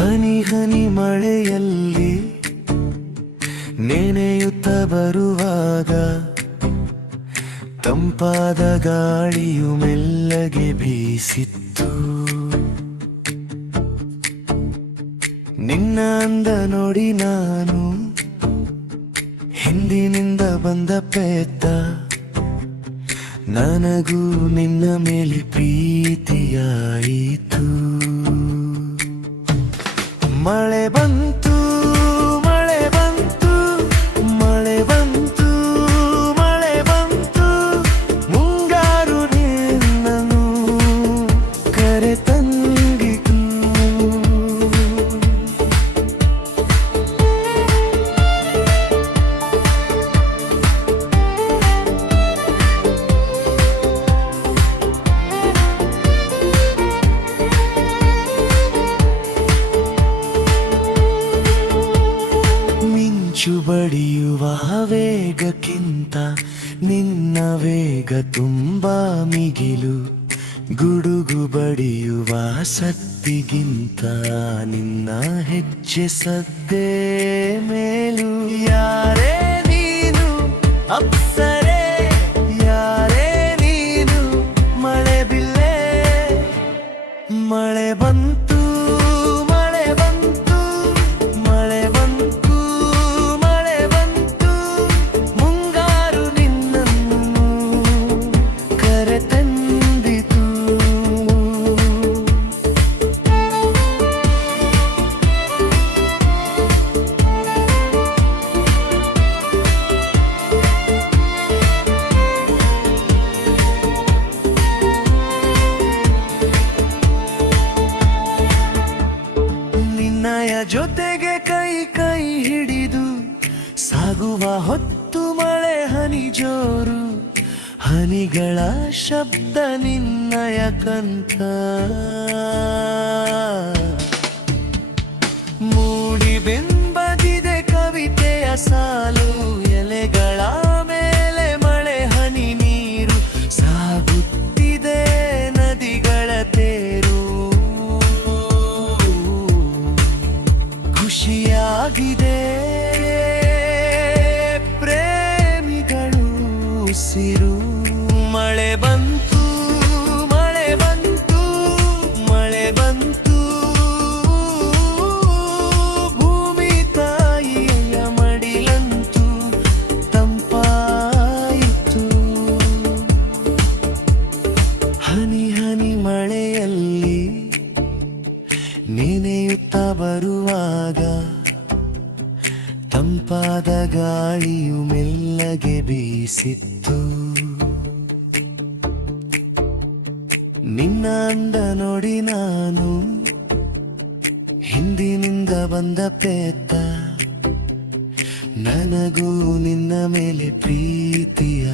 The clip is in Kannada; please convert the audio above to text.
ಹನಿ ಹನಿ ಮಳೆಯಲ್ಲಿ ನೆನೆಯುತ್ತ ಬರುವಾಗ ತಂಪಾದ ಗಾಳಿಯು ಮೆಲ್ಲಗೆ ಬೀಸಿತ್ತು. ನಿನ್ನ ಅಂದ ನೋಡಿ ನಾನು ಹಿಂದಿನಿಂದ ಬಂದ ಪೇತ. ನನಗೂ ನಿನ್ನ ಮೇಲೆ ಪ್ರೀತಿಯಾಯಿತು. ಮಳೆ ಬಂತು, ಮಳೆ ಬಂತು, ಮಳೆ ಬಂತು, ಮಳೆ ಬಂತು, ಮುಂಗಾರು ನಿನ್ನನ್ನು ಕರೆ ತಂದಿತು. ಮಿಂಚು ಬಡಿಯುವ ವೇಗಕ್ಕಿಂತ ನಿನ್ನ ವೇಗ ತುಂಬಾ ಮಿಗಿಲು. ಗುಡುಗು ಬಡಿಯುವ ಸದ್ದಿಗಿಂತ ನಿನ್ನ ಹೆಜ್ಜೆ ಸದ್ದೇ ಮೇಲು. ಯಾರೇ ನೀನು ಅಪ್ಸರೆ, ಯಾರೇ ನೀನು ಮಳೆ ಬಿಲ್ಲೆ. ಮಳೆ ಬಂತು, ಮಳೆ ಬಂತು, ಮಳೆ ಬಂತು, ಮಳೆ ಬಂತು, ಮುಂಗಾರು ನಿನ್ನನ್ನು ಕರೆ ತಂದಿತು. ನಿನ್ನಯ ಜೊತೆಗೆ ಕೈ ಕೈ ಹಿಡಿದು ಸಾಗುವ ಹೊತ್ತು ಮಳೆ ಹನಿ ಜೋರು. ಹನಿಗಳ ಶಬ್ದ ನಿನ್ನಯ ಕಂಠ ಮೂಡಿ ಬಿಂಬದಿದೆ ಕವಿತೆಯ ಸಾಲು. ಎಲೆಗಳ ಮೇಲೆ ಮಳೆ ಹನಿ ನೀರು ಸಾಗುತ್ತಿದೆ ನದಿಗಳ ತೇರು. ಖುಷಿಯಾಗಿದೆ ಪ್ರೇಮಿಗಳು ಉಸಿರು. ಮಳೆ ಬಂತು, ಮಳೆ ಬಂತು, ಮಳೆ ಬಂತು, ಭೂಮಿ ತಾಯಿಯ ಮಡಿಲಂತೂ ತಂಪಾಯಿತು. ಹನಿ ಹನಿ ಮಳೆಯಲ್ಲಿ ನೆನೆಯುತ್ತ ಬರುವಾಗ ತಂಪಾದ ಗಾಳಿಯು ಮೆಲ್ಲಗೆ ಬೀಸಿತ್ತು. ನಿನ್ನ ಅಂದ ನೋಡಿ ನಾನು ಹಿಂದಿನಿಂದ ಬಂದ ಪೇತ. ನನಗೂ ನಿನ್ನ ಮೇಲೆ ಪ್ರೀತಿಯ